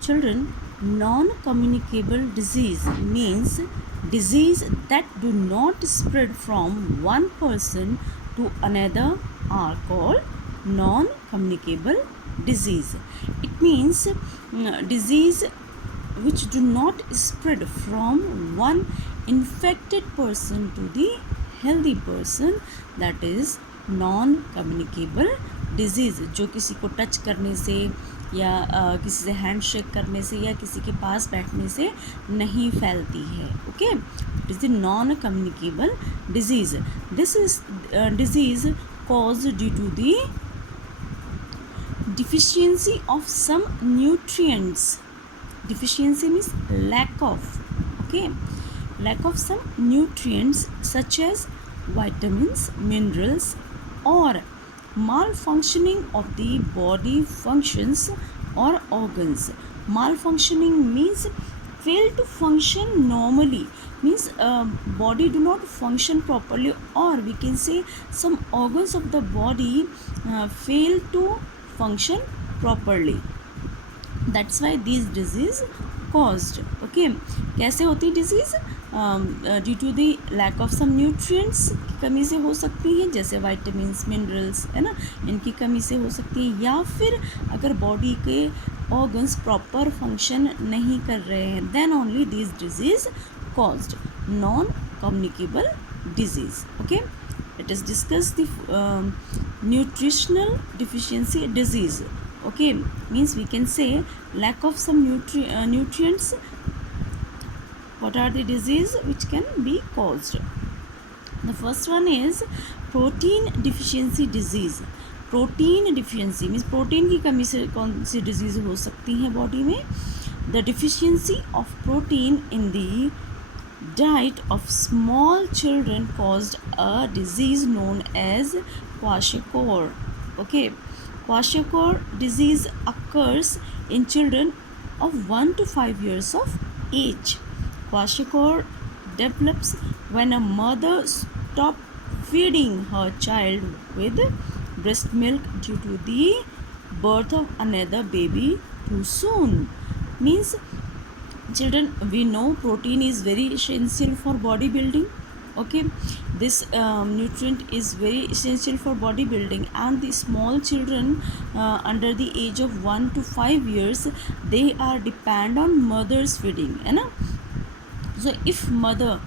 Children, non-communicable disease means disease that do not spread from one person to another are called non-communicable disease. It means disease which do not spread from one infected person to the healthy person, that is non communicable disease, जो किसी को touch करने से या किसी से hand shake करने से या किसी के पास बैठने से नहीं फैलती है. Okay, it is the non communicable disease. This is disease caused due to the deficiency of some nutrients. Deficiency means lack of, okay, lack of some nutrients such as vitamins, minerals, or malfunctioning of the body functions or organs. Malfunctioning means fail to function normally, means body do not function properly, or we can say some organs of the body fail to function properly. That's why these disease caused. Okay, कैसे होती disease? Due to the lack of some nutrients की कमी से हो सकती हैं, जैसे vitamins, minerals, है ना, इनकी कमी से हो सकती है, या फिर अगर बॉडी के ऑर्गन्स प्रॉपर फंक्शन नहीं कर रहे हैं, then only this disease caused non communicable disease. Okay, let us discuss the nutritional deficiency disease. Okay, means we can say lack of some nutrients. What are the disease which can be caused? The first one is protein deficiency disease. Protein deficiency means protein की कमी से कौन सी disease हो सकती है body में? The deficiency of protein in the diet of small children caused a disease known as kwashiorkor. Okay, kwashiorkor disease occurs in children of 1 to 5 years of age. Kwashiorkor develops when a mother stops feeding her child with breast milk due to the birth of another baby too soon. Means children, we know protein is very essential for bodybuilding. Okay, this nutrient is very essential for bodybuilding, and the small children under the age of 1 to 5 years, they are depend on mother's feeding, है ना. So if mother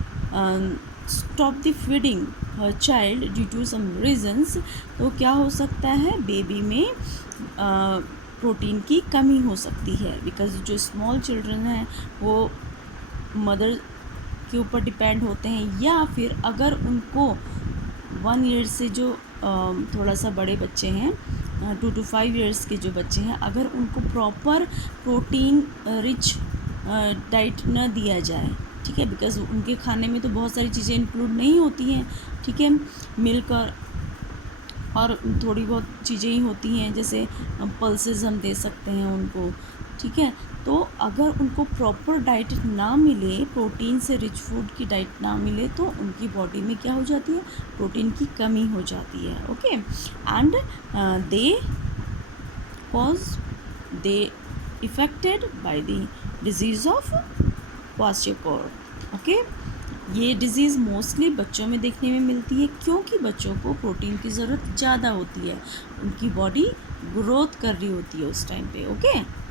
stop the feeding her child due to some reasons, तो क्या हो सकता है, baby में protein की कमी हो सकती है, बिकॉज जो स्मॉल चिल्ड्रन हैं वो मदर के ऊपर डिपेंड होते हैं, या फिर अगर उनको 1 ईयर से जो थोड़ा सा बड़े बच्चे हैं, 2 to 5 ईयर्स के जो बच्चे हैं, अगर उनको प्रॉपर प्रोटीन रिच डाइट न दिया जाए, ठीक है, बिकॉज उनके खाने में तो बहुत सारी चीज़ें इंक्लूड नहीं होती हैं, ठीक है, मिल्क और थोड़ी बहुत चीज़ें ही होती हैं, जैसे पल्सेस हम दे सकते हैं उनको, ठीक है. तो अगर उनको प्रॉपर डाइट ना मिले, प्रोटीन से रिच फूड की डाइट ना मिले, तो उनकी बॉडी में क्या हो जाती है, प्रोटीन की कमी हो जाती है. Okay, and they affected by the disease of kwashiorkor. Okay, ये डिज़ीज़ मोस्टली बच्चों में देखने में मिलती है, क्योंकि बच्चों को प्रोटीन की ज़रूरत ज़्यादा होती है, उनकी बॉडी ग्रोथ कर रही होती है उस टाइम पे. ओके.